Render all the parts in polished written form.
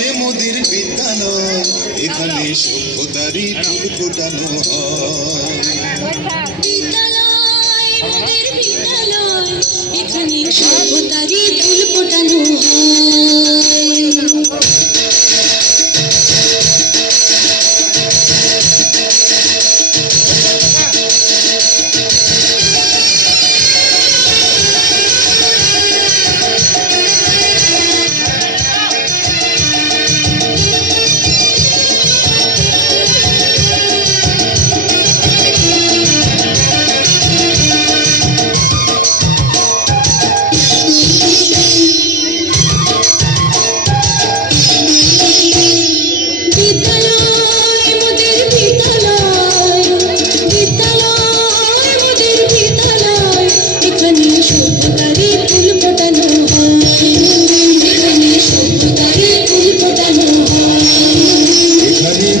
এখানে মোদের বিদ্যালয়, এখানে সভ্যতারই ফুল ফোটানো হয়। বিদ্যালয় মোদের বিদ্যালয়, এখানে সভ্যতারই ফুল ফোটানো হয়।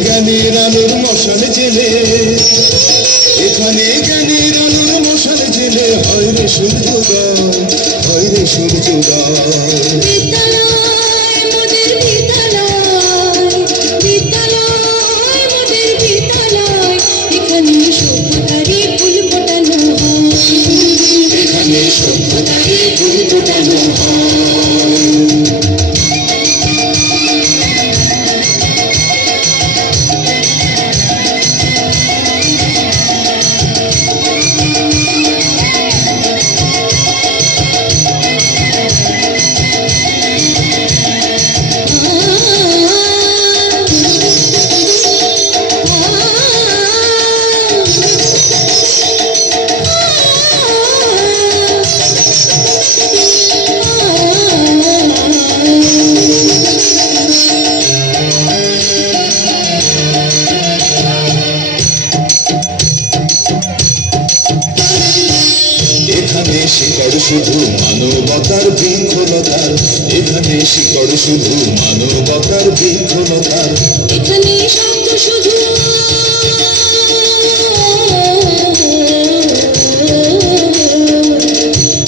জ্ঞানের আলোর মশাল জেলে, এখানে জ্ঞানের আলোর মশাল জেলে হয় রে সূর্যোদয়, হয় রে সূর্যোদয়। বিদ্যালয় মোদের বিদ্যালয়, বিদ্যালয় মোদের বিদ্যালয়, এখানে সভ্যতারই ফুল ফোটানো হয়। এখানে সভ্যতারই ফুল ফোটানো হয়। এখানে শিকড় শুধু মানবতার বৃক্ষলতার, এখানে শিকড় শুধু মানবতার বৃক্ষলতার। এখানে শব্দ শুধু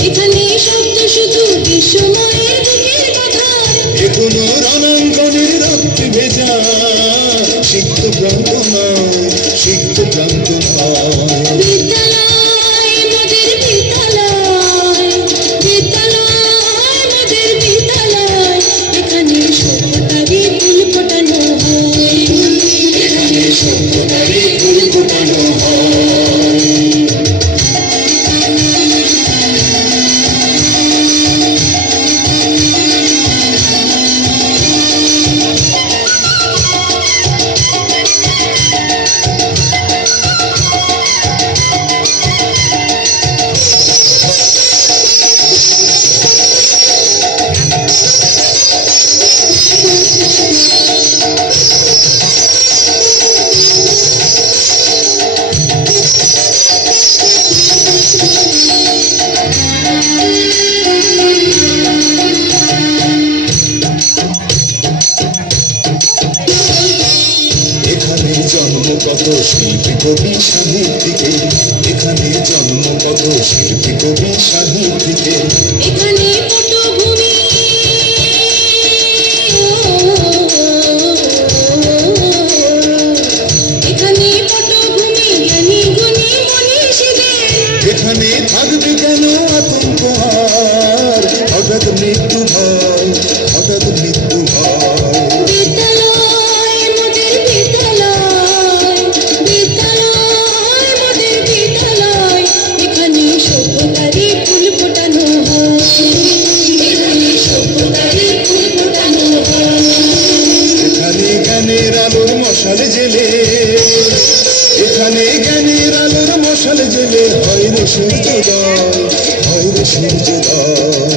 এখানে শব্দ শুধু বিশ্বময়ের বুকের কথা। এখনো রণাঙ্গনের রক্ত ভেজা সিক্ত প্রান্ত নয়, সিক্ত প্রান্ত নয়। বিদ্যালয় মোদের বিদ্যালয়, বিদ্যালয় মোদের বিদ্যালয়, এখানে সভ্যতারই ফুল ফোটানো হয়। এখানে সভ্যতারই ফুল ফোটানো হয়। এখানে জন্ম কত শিল্পী কবি সাহিত্যিকের, এখানে জন্ম কত শিল্পী কবি সাহিত্যিকের। এখানে পটভূমি এখানে পটভূমি জ্ঞানী গুণী মনীষীদের। এখানে থাকবে কেন আতঙ্ক আর হঠাৎ মৃত্যু ভয়, হঠাৎ মৃত্যু ভয়। বিদ্যালয় মোদের বিদ্যালয়, বিদ্যালয় মোদের বিদ্যালয়, এখানে সভ্যতারই ফুল ফোটানো হয়। এখানে সভ্যতারই ফুল ফোটানো হয়। এখানে জ্ঞানের আলোর মশাল জেলে, এখানে জ্ঞানের আলোর মশাল জেলে হয় রে সূর্যোদয়, হয় রে সূর্যোদয়।